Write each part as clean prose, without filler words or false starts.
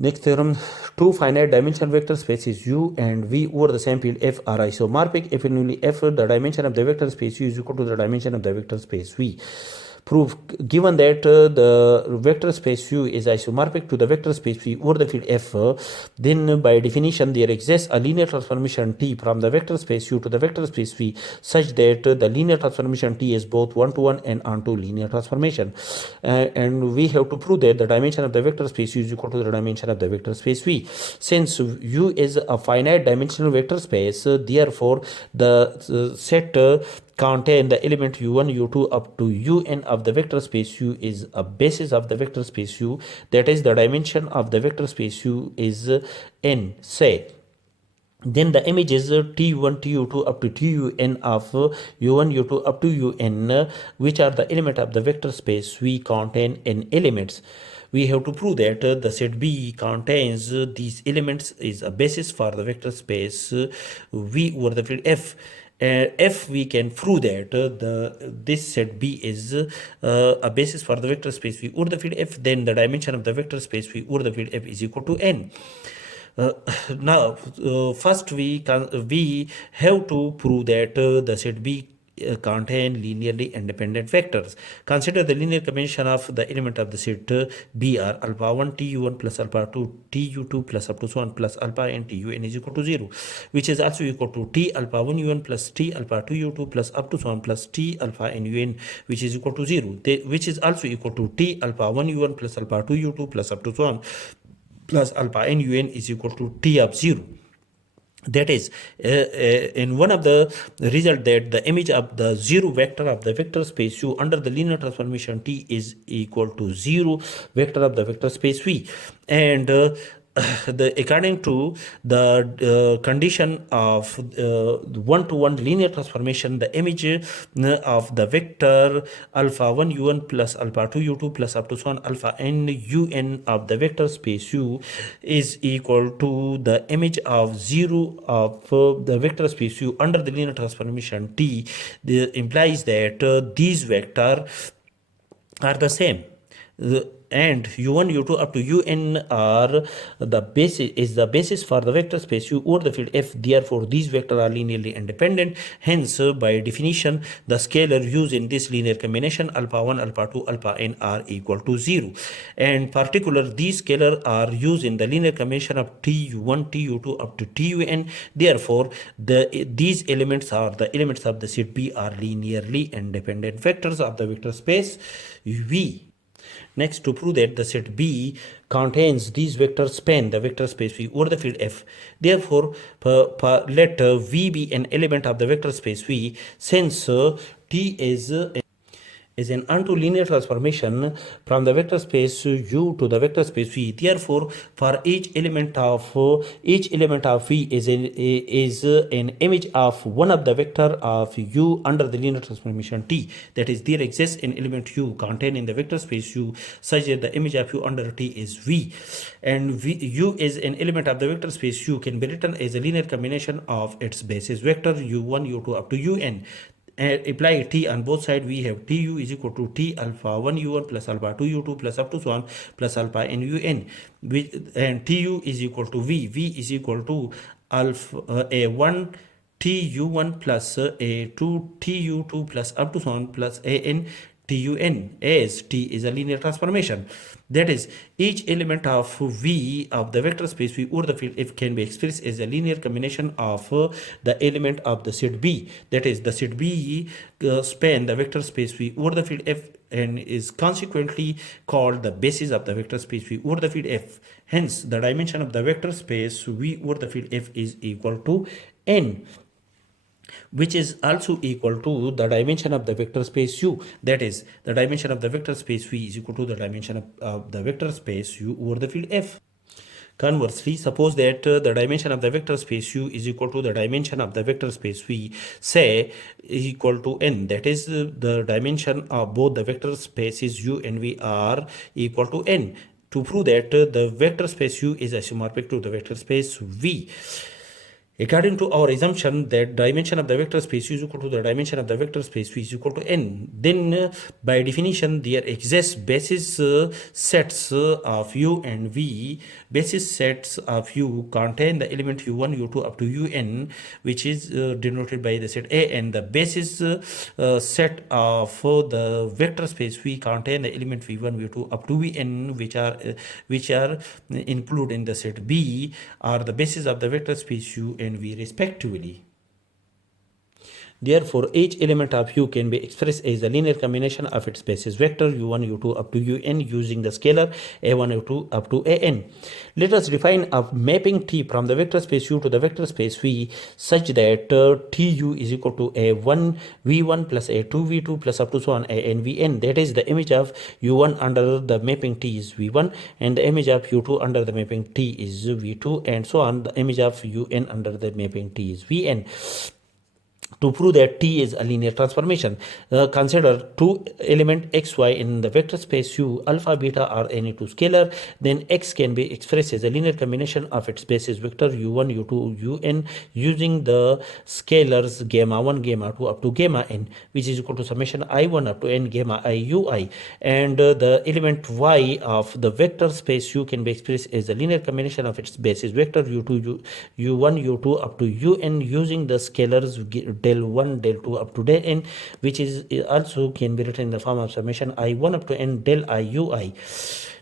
Next theorem, two finite dimensional vector spaces U and V over the same field F are isomorphic if and only F, the dimension of the vector space U is equal to the dimension of the vector space V. Proof, given that the vector space U is isomorphic to the vector space V over the field F, then by definition there exists a linear transformation T from the vector space U to the vector space V such that the linear transformation T is both one-to-one and onto linear transformation. And we have to prove that the dimension of the vector space U is equal to the dimension of the vector space V. Since U is a finite dimensional vector space, therefore the set contain the element u1, u2 up to un of the vector space U is a basis of the vector space U. That is, the dimension of the vector space U is n, say. Then the image is t1, tu2 up to tun of u1, u2 up to un, which are the element of the vector space we contain n elements. We have to prove that the set B contains these elements is a basis for the vector space V over the field F. If we can prove that this set B is a basis for the vector space V over the field F, then the dimension of the vector space V over the field F is equal to n. Now, first we have to prove that the set B contain linearly independent vectors. Consider the linear combination of the element of the set B are alpha 1 tu1 plus alpha 2 tu2 plus up to so on plus alpha n tun is equal to 0, which is also equal to t alpha 1 un plus t alpha 2 u2 plus up to so on plus t alpha n un, which is equal to 0, which is also equal to t alpha 1 un plus alpha 2 u2 plus up to so on plus alpha n un is equal to t of 0. That is, in one of the result that the image of the zero vector of the vector space U under the linear transformation T is equal to 0 vector of the vector space V. And according to the condition of one-to-one linear transformation, the image of the vector alpha 1 un plus alpha 2 u2 plus up to so on alpha n un of the vector space U is equal to the image of 0 of the vector space U under the linear transformation T. Implies that these vectors are the same. And u1, u2 up to un are the basis for the vector space U over the field F. Therefore, these vectors are linearly independent. Hence, by definition, the scalar used in this linear combination alpha 1, alpha 2, alpha n are equal to 0. And particular, these scalars are used in the linear combination of tu1, tu2 up to tun. Therefore, these elements are the elements of the set B are linearly independent vectors of the vector space V. Next, to prove that the set B contains these vectors span the vector space V over the field F. Therefore, let V be an element of the vector space V, since T is an onto linear transformation from the vector space U to the vector space V. Therefore, for each element of V is an image of one of the vector of U under the linear transformation T. That is, there exists an element U contained in the vector space U such that the image of U under T is V. And U is an element of the vector space U can be written as a linear combination of its basis vector U1, U2 up to Un. Apply T on both sides. We have Tu is equal to T alpha 1 u1 plus alpha 2 u2 plus up to so on plus alpha n un, and Tu is equal to V is equal to alpha a1 tu1 plus a2 tu2 plus up to so on plus an tun, as T is a linear transformation. That is, each element of V of the vector space V over the field F can be expressed as a linear combination of the element of the set B. That is, the set B span the vector space V over the field F and is consequently called the basis of the vector space V over the field F. Hence, the dimension of the vector space V over the field F is equal to n, which is also equal to the dimension of the vector space U. That is, the dimension of the vector space V is equal to the dimension of the vector space U over the field F. Conversely, suppose that the dimension of the vector space U is equal to the dimension of the vector space V, say equal to n. That is, the dimension of both the vector spaces U and V are equal to n. To prove that the vector space U is isomorphic to the vector space V, According to our assumption that dimension of the vector space is equal to the dimension of the vector space V is equal to n, then by definition there exists basis sets of U and V. Basis sets of U contain the element U1, U2 up to Un, which is denoted by the set A, and the basis set of the vector space V contain the element V1, V2 up to Vn, which are included in the set B, are the basis of the vector space U and V respectively. Therefore, each element of U can be expressed as a linear combination of its basis vector U1, U2 up to Un using the scalar A1, U2 up to An. Let us define a mapping T from the vector space U to the vector space V such that Tu is equal to A1 V1 plus A2 V2 plus up to so on An Vn. That is, the image of U1 under the mapping T is V1, and the image of U2 under the mapping T is V2, and so on. The image of Un under the mapping T is Vn. To prove that T is a linear transformation, consider two element xy in the vector space U. Alpha, beta are any two scalar. Then x can be expressed as a linear combination of its basis vector U1, U2, Un using the scalars gamma 1, gamma 2 up to gamma n, which is equal to summation I1 up to n gamma I ui. And the element y of the vector space U can be expressed as a linear combination of its basis vector U2, U1, U2 up to Un using the scalars del 1, del 2 up to del n, which is also can be written in the form of summation I1 up to n del I ui.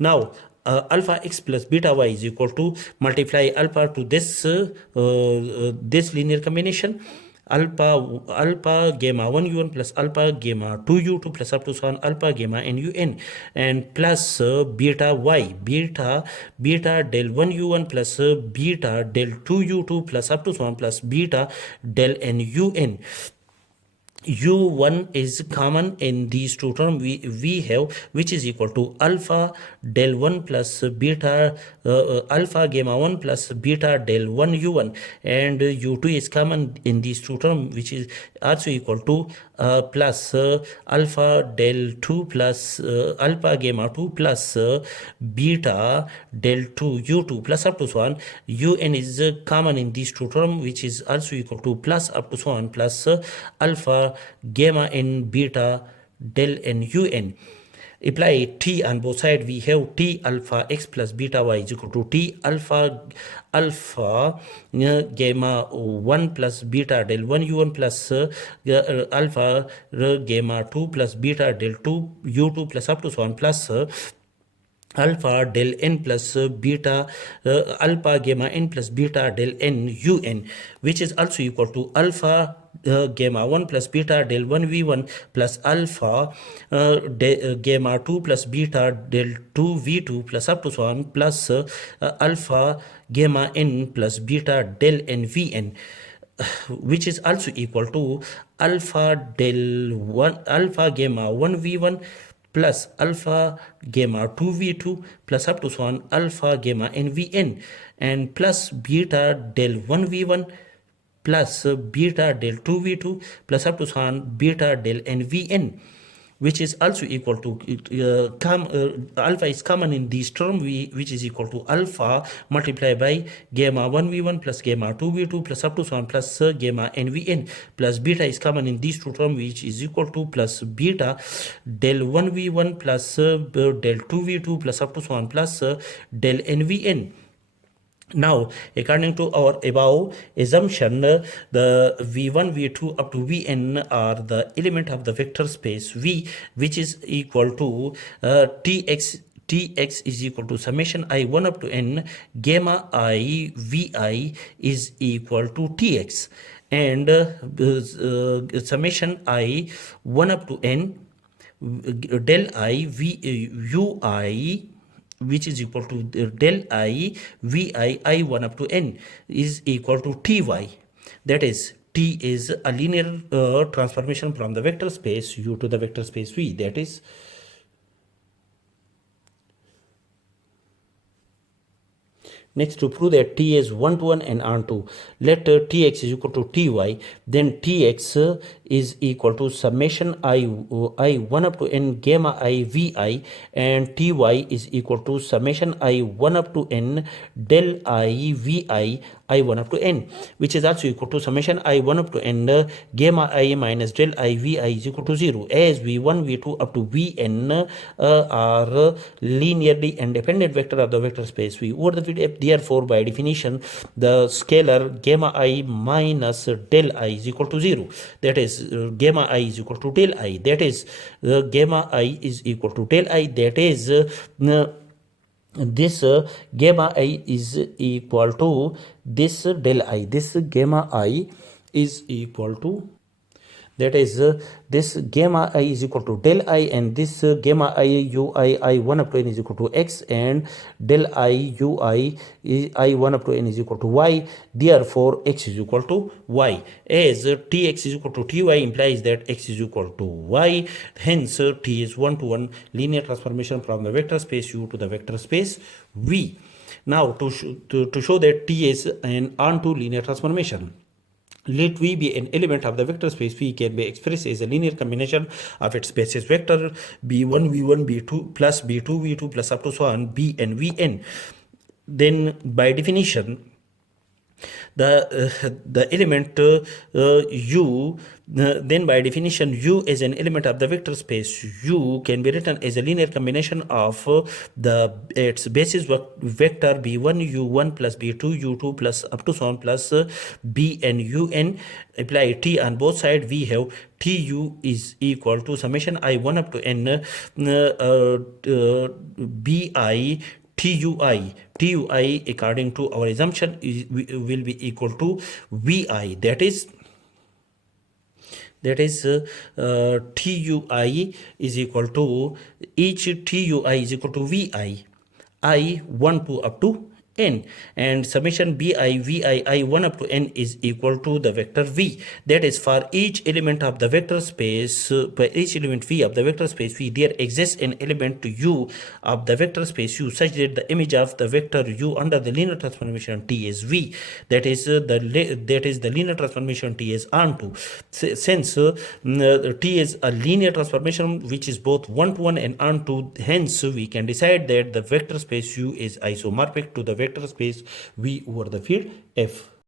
Now, alpha x plus beta y is equal to multiply alpha to this linear combination, alpha gamma 1 u1 plus alpha gamma 2 u2 plus up to so on alpha gamma n un, and plus beta y, beta del 1 u1 plus beta del 2 u2 plus up to so on plus beta del n un. U1 is common in these two terms we have, which is equal to alpha del 1 plus beta alpha gamma 1 plus beta del 1 U1, and U2 is common in these two terms, which is also equal to plus alpha del 2 plus alpha gamma 2 plus beta del 2 U2 plus up to so on. Un is common in these two terms, which is also equal to plus up to so on plus alpha gamma n beta del n un. Apply T on both sides. We have T alpha x plus beta y is equal to T alpha gamma 1 plus beta del 1 u1 plus alpha gamma 2 plus beta del 2 u2 plus up to so on plus alpha del n plus beta alpha gamma n plus beta del n un, which is also equal to alpha gamma 1 plus beta del 1 v1 plus alpha gamma 2 plus beta del 2 v2 plus up to so on plus alpha gamma n plus beta del n vn, which is also equal to alpha del 1 alpha gamma 1 v1 plus alpha gamma 2 v2 plus up to so on alpha gamma n vn, and plus beta del 1 v1 plus beta del 2 v2 plus up to so on beta del n vn, which is also equal to alpha is common in this term, which is equal to alpha multiplied by gamma 1 v1 plus gamma 2 v2 plus up to so on plus gamma n vn, plus beta is common in these two terms, which is equal to plus beta del 1 v1 plus del 2 v2 plus up to so on plus del n vn. Now, according to our above assumption, the v1, v2 up to vn are the element of the vector space V, which is equal to tx is equal to summation I1 up to n gamma I vi is equal to tx, and summation I1 up to n del I ui, which is equal to del I vi I1 up to n is equal to ty. That is, T is a linear transformation from the vector space U to the vector space V. That is, Next, to prove that t is 1 to 1 and onto, let tx is equal to ty, then tx is equal to summation I 1 up to n gamma I vi, and ty is equal to summation I 1 up to n del I vi I 1 up to n, which is also equal to summation I 1 up to n gamma I minus del I vi is equal to 0, as v1, v2 up to vn are linearly independent vector of the vector space V over the field F. Therefore, by definition, the scalar gamma I minus del I is equal to 0. That is, gamma I is equal to del I. That is, gamma I is equal to del I. That is, this gamma I is equal to this del I. This gamma I is equal to, that is, this gamma I is equal to del I, and this gamma I ui I 1 up to n is equal to x, and del I ui I 1 up to n is equal to y. Therefore, x is equal to y, as tx is equal to ty implies that x is equal to y. Hence, t is 1 to 1 linear transformation from the vector space U to the vector space V. Now, to show that t is an onto linear transformation, let V be an element of the vector space V, can be expressed as a linear combination of its basis vector b1 v1 b2 plus b2 v2 plus up to so on b and vn. Then by definition, the element u, then by definition u is an element of the vector space U can be written as a linear combination of its basis vector b1 u1 plus b2 u2 plus up to so on plus b and un. Apply t on both sides, we have tu is equal to summation I 1 up to n bi tui according to our assumption will be equal to vi. That is tui is equal to, each tui is equal to vi I 1 to up to n, and summation bi vi I 1 up to n is equal to the vector v. That is, for each element of the vector space, for each element v of the vector space V, there exists an element u of the vector space U such that the image of the vector u under the linear transformation t is v. That is, the linear transformation t is onto. Since t is a linear transformation which is both 1 to 1 and onto, hence we can decide that the vector space U is isomorphic to the vector space V over the field F.